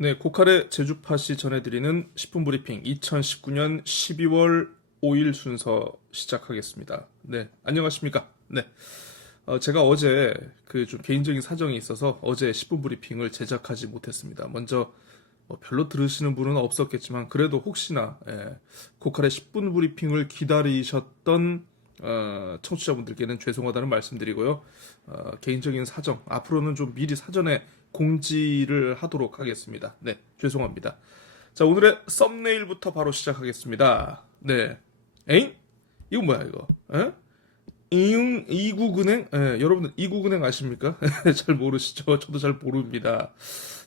네, 고칼의 제주팟이 전해드리는 10분 브리핑 2019년 12월 5일 순서 시작하겠습니다. 네, 안녕하십니까? 네, 제가 어제 그 좀 개인적인 사정이 있어서 어제 10분 브리핑을 제작하지 못했습니다. 먼저 별로 들으시는 분은 없었겠지만 그래도 혹시나 고칼의 10분 브리핑을 기다리셨던 청취자분들께는 죄송하다는 말씀드리고요. 개인적인 사정 앞으로는 좀 미리 사전에 공지를 하도록 하겠습니다. 네, 죄송합니다. 자, 오늘의 썸네일부터 바로 시작하겠습니다. 네, 에잉? 이거 뭐야 이거? 에? 이국은행? 여러분들 이국은행 아십니까? 잘 모르시죠? 저도 잘 모릅니다.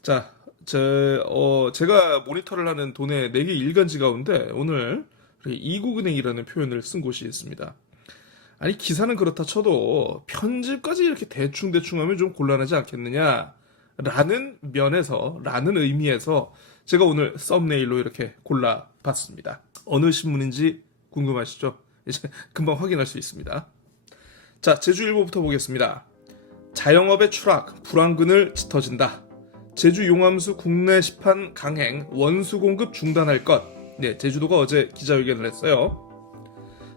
자, 제가 모니터를 하는 돈의 4개 일간지 가운데 오늘 이국은행이라는 표현을 쓴 곳이 있습니다. 아니, 기사는 그렇다 쳐도 편집까지 이렇게 대충대충 하면 좀 곤란하지 않겠느냐? 라는 의미에서 제가 오늘 썸네일로 이렇게 골라봤습니다. 어느 신문인지 궁금하시죠? 이제 금방 확인할 수 있습니다. 자, 제주일보부터 보겠습니다. 자영업의 추락, 불황근을 짙어진다. 제주 용암수 국내 시판 강행, 원수 공급 중단할 것. 네, 제주도가 어제 기자회견을 했어요.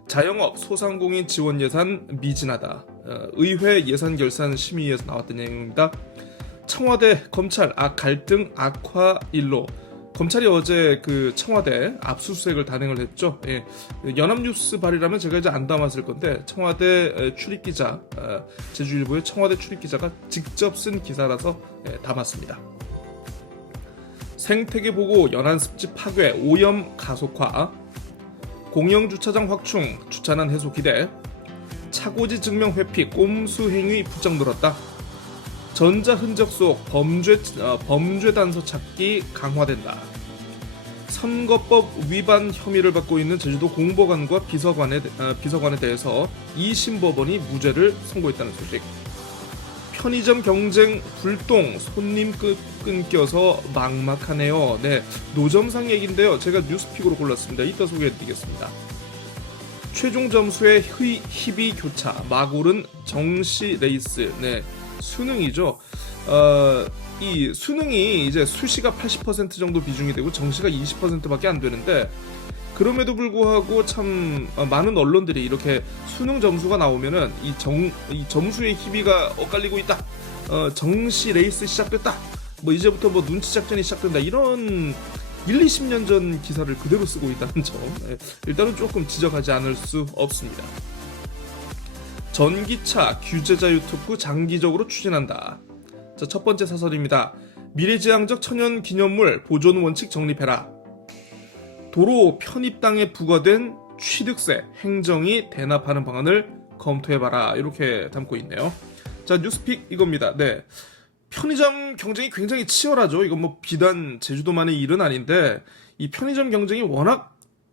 자영업 소상공인 지원 예산 미진하다. 의회 예산 결산 심의에서 나왔던 내용입니다. 청와대 검찰 갈등 악화 일로. 검찰이 어제 그 청와대 압수수색을 단행을 했죠. 예. 연합뉴스 발이라면 제가 이제 안 담았을 건데 청와대 출입기자, 제주일보의 청와대 출입기자가 직접 쓴 기사라서 담았습니다. 생태계 보고 연안습지 파괴, 오염 가속화, 공영주차장 확충, 주차난 해소 기대, 차고지 증명 회피, 꼼수 행위 부쩍 늘었다. 전자 흔적 속 범죄 단서 찾기 강화된다. 선거법 위반 혐의를 받고 있는 제주도 공보관과 비서관에 대해서 2심 법원이 무죄를 선고했다는 소식. 편의점 경쟁 불똥, 손님 끊겨서 막막하네요. 네, 노점상 얘기인데요. 제가 뉴스픽으로 골랐습니다. 이따 소개해드리겠습니다. 최종 점수의 희비 교차, 막오른 정시 레이스. 네, 수능이죠. 이 수능이 이제 수시가 80% 정도 비중이 되고 정시가 20%밖에 안 되는데, 그럼에도 불구하고 참 많은 언론들이 이렇게 수능 점수가 나오면은 이 점수의 희비가 엇갈리고 있다. 정시 레이스 시작됐다. 뭐 이제부터 뭐 눈치 작전이 시작된다. 이런 20년 전 기사를 그대로 쓰고 있다는 점. 일단은 조금 지적하지 않을 수 없습니다. 전기차 규제자 유튜브 장기적으로 추진한다. 자, 첫 번째 사설입니다. 미래지향적 천연기념물 보존 원칙 정립해라. 도로 편입당에 부과된 취득세 행정이 대납하는 방안을 검토해봐라. 이렇게 담고 있네요. 자, 뉴스픽 이겁니다. 네, 편의점 경쟁이 굉장히 치열하죠. 이건 뭐 비단 제주도만의 일은 아닌데 이 편의점 경쟁이 워낙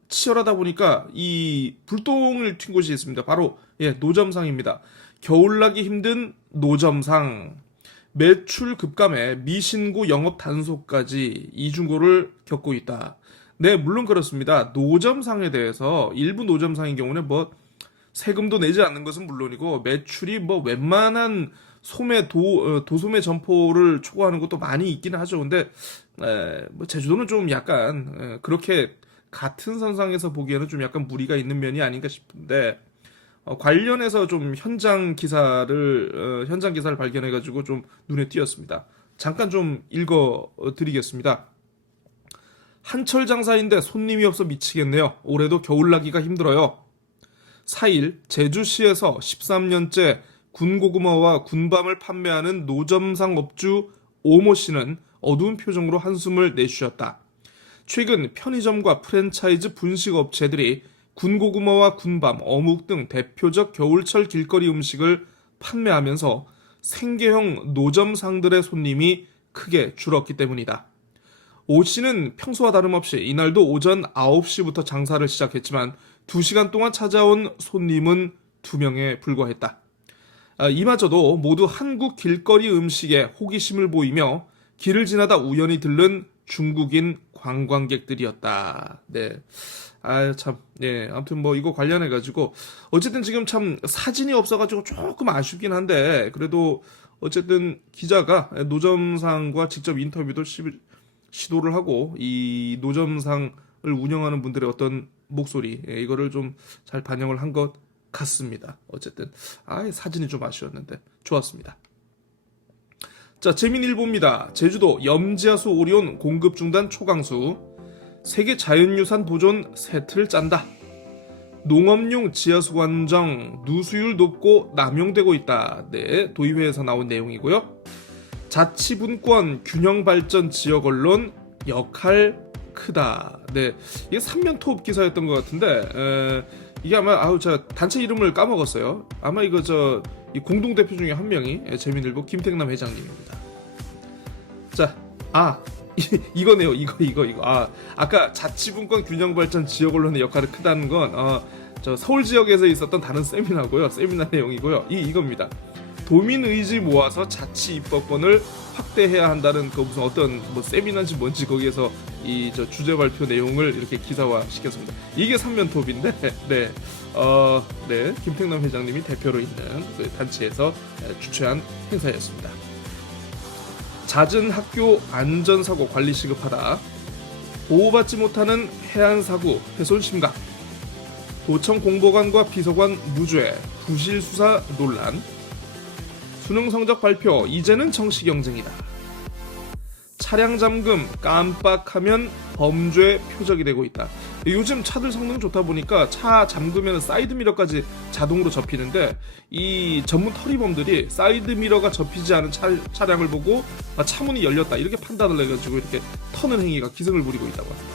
치열하다 보니까 이 불똥을 튄 곳이 있습니다. 바로 노점상입니다. 겨울나기 힘든 노점상. 매출 급감에 미신고 영업 단속까지 이중고를 겪고 있다. 네, 물론 그렇습니다. 노점상에 대해서 일부 노점상인 경우는 뭐 세금도 내지 않는 것은 물론이고 매출이 뭐 웬만한 도소매 점포를 초과하는 것도 많이 있긴 하죠. 근데 뭐 제주도는 좀 약간 그렇게 같은 선상에서 보기에는 좀 약간 무리가 있는 면이 아닌가 싶은데, 관련해서 좀 현장 기사를 발견해가지고 좀 눈에 띄었습니다. 잠깐 좀 읽어 드리겠습니다. 한철 장사인데 손님이 없어 미치겠네요. 올해도 겨울나기가 힘들어요. 4일 제주시에서 13년째 군고구마와 군밤을 판매하는 노점상 업주 오모 씨는 어두운 표정으로 한숨을 내쉬었다. 최근 편의점과 프랜차이즈 분식 업체들이 군고구마와 군밤, 어묵 등 대표적 겨울철 길거리 음식을 판매하면서 생계형 노점상들의 손님이 크게 줄었기 때문이다. 오 씨는 평소와 다름없이 이날도 오전 9시부터 장사를 시작했지만 2시간 동안 찾아온 손님은 2명에 불과했다. 이마저도 모두 한국 길거리 음식에 호기심을 보이며 길을 지나다 우연히 들른 중국인 관광객들이었다. 네. 참, 아무튼 뭐 이거 관련해가지고, 어쨌든 지금 참 사진이 없어가지고 조금 아쉽긴 한데, 그래도 어쨌든 기자가 노점상과 직접 인터뷰도 시도를 하고 이 노점상을 운영하는 분들의 어떤 목소리 이거를 좀 잘 반영을 한 것 같습니다. 어쨌든 사진이 좀 아쉬웠는데 좋았습니다. 자, 재민일보입니다. 제주도 염지하수 오리온 공급 중단 초강수, 세계 자연유산 보존 새틀 짠다. 농업용 지하수 관정 누수율 높고 남용되고 있다. 네, 도의회에서 나온 내용이고요. 자치분권 균형 발전 지역 언론 역할 크다. 네, 이게 3면톱 기사였던 것 같은데 이게 아마 제가 단체 이름을 까먹었어요. 아마 이거 이 공동 대표 중에 한 명이 재민일보 김택남 회장님입니다. 자, 이거네요. 이거. 아까 자치분권 균형 발전 지역 언론의 역할이 크다는 건 저 서울 지역에서 있었던 다른 세미나고요. 세미나 내용이고요. 이겁니다. 도민 의지 모아서 자치 입법권을 확대해야 한다는 그 무슨 어떤 뭐 세미나인지 뭔지 거기에서 저 주제 발표 내용을 이렇게 기사화 시켰습니다. 이게 3면톱인데, 네, 김택남 회장님이 대표로 있는 그 단체에서 주최한 행사였습니다. 잦은 학교 안전사고 관리 시급하다. 보호받지 못하는 해안사고 훼손 심각. 도청 공보관과 비서관 무죄, 부실 수사 논란. 수능 성적 발표, 이제는 정시 경쟁이다. 차량 잠금 깜빡하면 범죄 표적이 되고 있다. 요즘 차들 성능 좋다 보니까 차 잠그면 사이드미러까지 자동으로 접히는데 이 전문 터리범들이 사이드미러가 접히지 않은 차량을 보고 차문이 열렸다 이렇게 판단을 해가지고 이렇게 터는 행위가 기승을 부리고 있다고 합니다.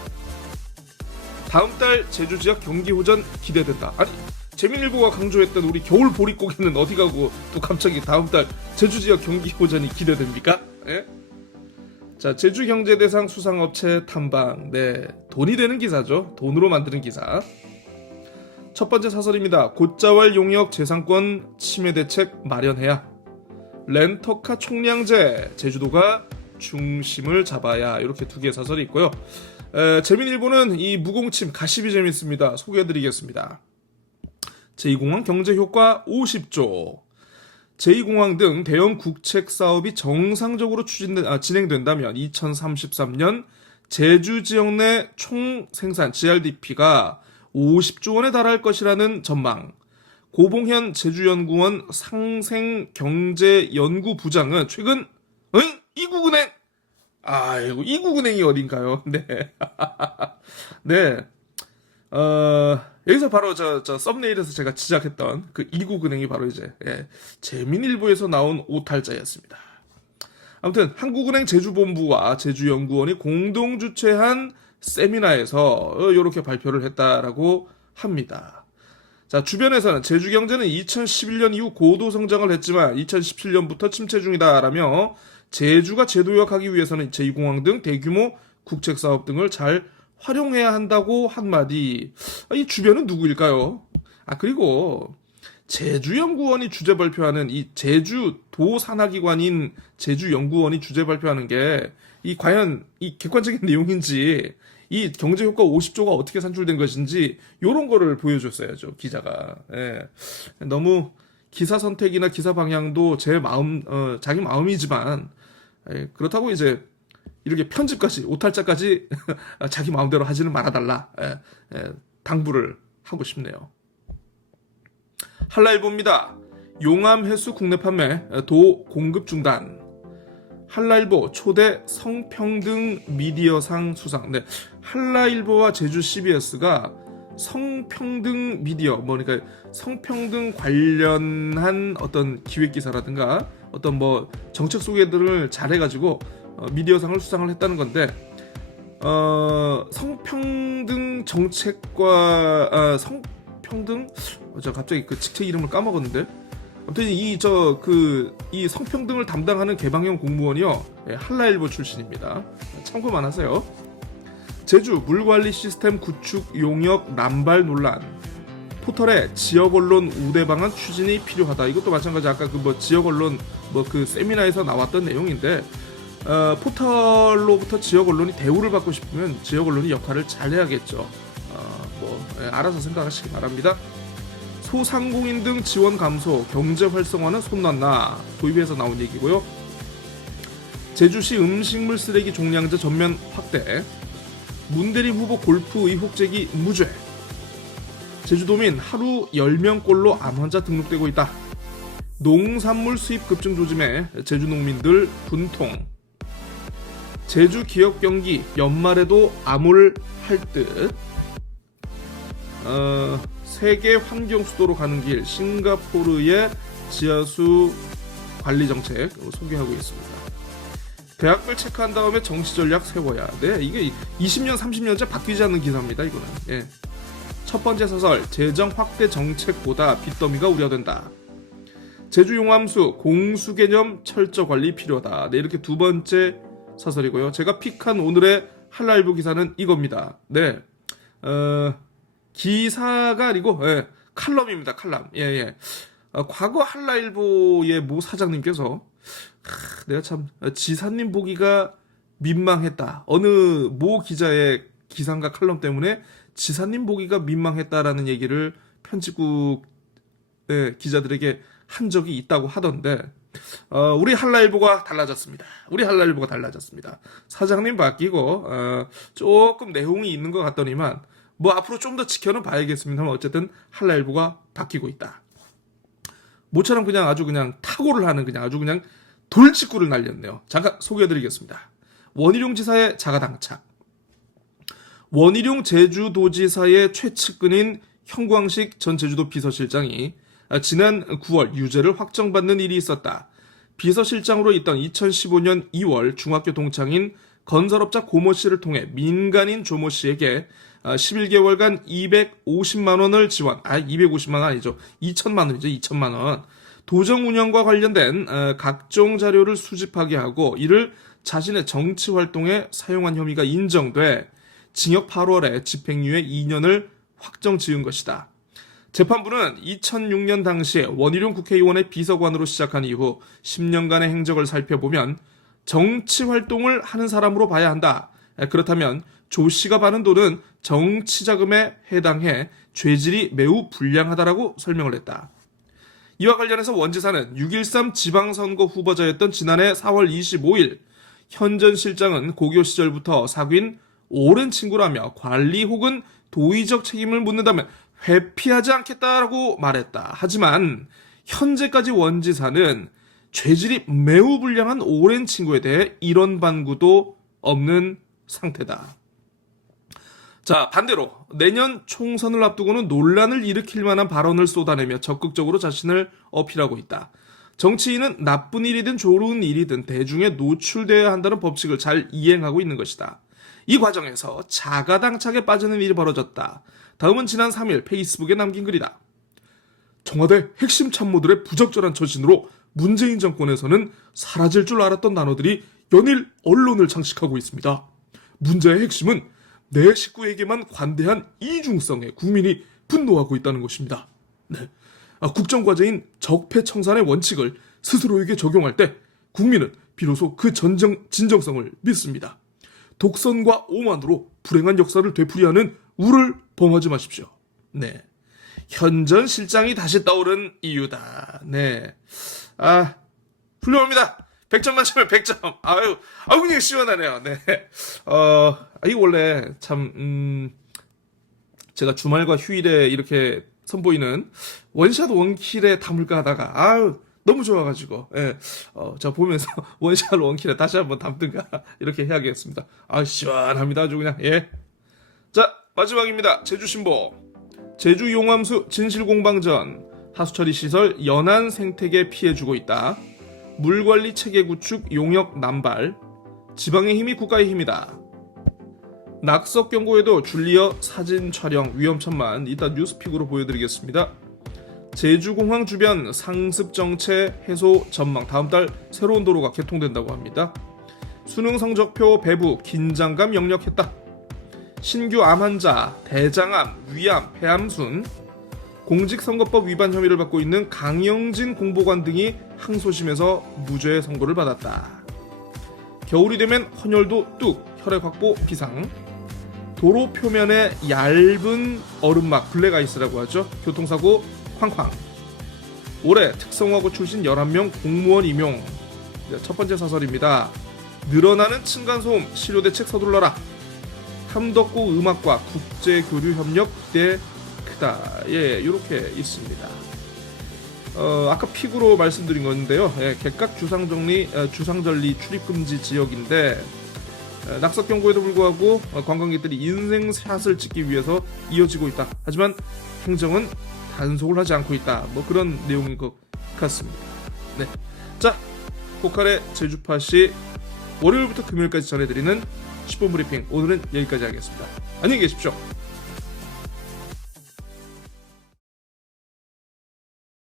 다음 달 제주 지역 경기 호전 기대된다. 아니, 재민일보가 강조했던 우리 겨울 보릿고개는 어디 가고 또 갑자기 다음 달 제주 지역 경기 호전이 기대됩니까? 예? 자, 제주경제대상 수상업체 탐방. 네, 돈이 되는 기사죠. 돈으로 만드는 기사. 첫 번째 사설입니다. 곶자왈 용역 재산권 침해 대책 마련해야. 렌터카 총량제 제주도가 중심을 잡아야. 이렇게 두 개의 사설이 있고요. 재민일보는 이 무공침 가십이 재밌습니다. 소개해드리겠습니다. 제2공항 경제효과 50조. 제2공항 등 대형 국책 사업이 정상적으로 진행된다면 2033년 제주 지역 내 총 생산 GRDP가 50조 원에 달할 것이라는 전망. 고봉현 제주연구원 상생경제연구부장은 최근 이국은행 이국은행이 어딘가요? 네. 네. 여기서 바로 저 썸네일에서 제가 지적했던 그 이국은행이 바로 이제 재민일보에서 나온 오탈자였습니다. 아무튼 한국은행 제주본부와 제주연구원이 공동 주최한 세미나에서 이렇게 발표를 했다라고 합니다. 자, 주변에서는 제주경제는 2011년 이후 고도 성장을 했지만 2017년부터 침체 중이다라며 제주가 재도약하기 위해서는 제2공항 등 대규모 국책사업 등을 잘 활용해야 한다고 한마디. 이 주변은 누구일까요? 그리고 제주연구원이 주제 발표하는 이 제주도 산하기관인 제주연구원이 주제 발표하는 게 과연 이 객관적인 내용인지 이 경제효과 50조가 어떻게 산출된 것인지 이런 거를 보여줬어야죠, 기자가. 너무 기사 선택이나 기사 방향도 자기 마음이지만 그렇다고 이제 이렇게 편집까지 오탈자까지 자기 마음대로 하지는 말아달라 당부를 하고 싶네요. 한라일보입니다. 용암해수 국내 판매 도 공급 중단. 한라일보 초대 성평등 미디어상 수상. 네, 한라일보와 제주 CBS가 성평등 미디어 그러니까 성평등 관련한 어떤 기획 기사라든가 어떤 뭐 정책 소개들을 잘해가지고 미디어상을 수상을 했다는 건데 성평등 정책과 성평등 저 갑자기 그 직책 이름을 까먹었는데 아무튼 이 성평등을 담당하는 개방형 공무원이요 한라일보 출신입니다. 참고만 하세요. 제주 물관리 시스템 구축 용역 남발 논란. 포털에 지역 언론 우대 방안 추진이 필요하다. 이것도 마찬가지 아까 그 지역 언론 그 세미나에서 나왔던 내용인데 포털로부터 지역 언론이 대우를 받고 싶으면 지역 언론이 역할을 잘 해야겠죠. 알아서 생각하시기 바랍니다. 소상공인 등 지원 감소, 경제 활성화는 손 놨나. 도입에서 나온 얘기고요. 제주시 음식물 쓰레기 종량제 전면 확대, 문대리 후보 골프 의혹 제기 무죄, 제주도민 하루 10명꼴로 암 환자 등록되고 있다. 농산물 수입 급증 조짐에 제주 농민들 분통. 제주 기업 경기 연말에도 암울할 듯. 세계 환경 수도로 가는 길 싱가포르의 지하수 관리 정책 소개하고 있습니다. 대학별 체크한 다음에 정치 전략 세워야 돼. 이게 20년 30년째 바뀌지 않는 기사입니다. 이거는. 예. 첫 번째 사설, 재정 확대 정책보다 빚더미가 우려된다. 제주 용암수 공수 개념 철저 관리 필요하다. 네, 이렇게 두 번째 사설이고요. 제가 픽한 오늘의 한라일보 기사는 이겁니다. 네, 기사가 아니고 칼럼입니다. 칼럼. 예. 과거 한라일보의 모 사장님께서 내가 참 지사님 보기가 민망했다. 어느 모 기자의 기사인가 칼럼 때문에 지사님 보기가 민망했다라는 얘기를 편집국 기자들에게 한 적이 있다고 하던데 우리 한라일보가 달라졌습니다. 사장님 바뀌고 조금 내용이 있는 것 같더니만 뭐 앞으로 좀 더 지켜는 봐야겠습니다만 어쨌든 한라일보가 바뀌고 있다. 모처럼 그냥 아주 그냥 타고를 하는 그냥 아주 그냥 돌직구를 날렸네요. 잠깐 소개해드리겠습니다. 원희룡 지사의 자가당착. 원희룡 제주도지사의 최측근인 형광식 전 제주도 비서실장이 지난 9월 유죄를 확정받는 일이 있었다. 비서실장으로 있던 2015년 2월 중학교 동창인 건설업자 고모 씨를 통해 민간인 조모 씨에게 11개월간 250만 원을 지원. 250만 원 아니죠. 2천만 원이죠. 2천만 원. 도정 운영과 관련된 각종 자료를 수집하게 하고 이를 자신의 정치 활동에 사용한 혐의가 인정돼 징역 8월에 집행유예 2년을 확정 지은 것이다. 재판부는 2006년 당시에 원희룡 국회의원의 비서관으로 시작한 이후 10년간의 행적을 살펴보면 정치 활동을 하는 사람으로 봐야 한다. 그렇다면 조 씨가 받은 돈은 정치 자금에 해당해 죄질이 매우 불량하다라고 설명을 했다. 이와 관련해서 원 지사는 6.13 지방선거 후보자였던 지난해 4월 25일 현 전 실장은 고교 시절부터 사귄 오랜 친구라며 관리 혹은 도의적 책임을 묻는다면 회피하지 않겠다라고 말했다. 하지만 현재까지 원 지사는 죄질이 매우 불량한 오랜 친구에 대해 이런 반구도 없는 상태다. 자, 반대로 내년 총선을 앞두고는 논란을 일으킬 만한 발언을 쏟아내며 적극적으로 자신을 어필하고 있다. 정치인은 나쁜 일이든 좋은 일이든 대중에 노출되어야 한다는 법칙을 잘 이행하고 있는 것이다. 이 과정에서 자가당착에 빠지는 일이 벌어졌다. 다음은 지난 3일 페이스북에 남긴 글이다. 청와대 핵심 참모들의 부적절한 처신으로 문재인 정권에서는 사라질 줄 알았던 단어들이 연일 언론을 장식하고 있습니다. 문제의 핵심은 내 식구에게만 관대한 이중성에 국민이 분노하고 있다는 것입니다. 네. 국정과제인 적폐청산의 원칙을 스스로에게 적용할 때 국민은 비로소 그 진정성을 믿습니다. 독선과 오만으로 불행한 역사를 되풀이하는 우를 범하지 마십시오. 네. 현 전 실장이 다시 떠오른 이유다. 네. 훌륭합니다. 100점 만점에 100점. 아유, 그냥 시원하네요. 네. 이거 원래 참, 제가 주말과 휴일에 이렇게 선보이는 원샷 원킬에 담을까 하다가, 너무 좋아가지고, 예. 제가 보면서 원샷 원킬에 다시 한번 담든가, 이렇게 해야겠습니다. 시원합니다. 아주 그냥, 예. 자, 마지막입니다. 제주신보. 제주 용암수 진실공방전. 하수처리 시설 연안 생태계 피해주고 있다. 물관리 체계 구축 용역 남발. 지방의 힘이 국가의 힘이다. 낙석 경고에도 줄리어 사진 촬영 위험천만. 이따 뉴스픽으로 보여드리겠습니다. 제주공항 주변 상습 정체 해소 전망. 다음 달 새로운 도로가 개통된다고 합니다. 수능 성적표 배부 긴장감 역력했다. 신규 암 환자, 대장암, 위암, 폐암순, 공직선거법 위반 혐의를 받고 있는 강영진 공보관 등이 항소심에서 무죄 선고를 받았다. 겨울이 되면 헌혈도 뚝, 혈액 확보 비상. 도로 표면에 얇은 얼음막, 블랙아이스라고 하죠. 교통사고 쾅쾅. 올해 특성화고 출신 11명 공무원 임용. 첫 번째 사설입니다. 늘어나는 층간소음 실효대책 서둘러라. 함덕고 음악과 국제교류협력 기대 크다. 예, 이렇게 있습니다. 아까 픽으로 말씀드린 건데요. 예, 객각 주상절리 출입금지 지역인데 낙석 경고에도 불구하고 관광객들이 인생샷을 찍기 위해서 이어지고 있다. 하지만 행정은 단속을 하지 않고 있다. 뭐 그런 내용인 것 같습니다. 네, 자, 고칼의 제주팟이 월요일부터 금요일까지 전해드리는 10분 브리핑, 오늘은 여기까지 하겠습니다. 안녕히 계십시오.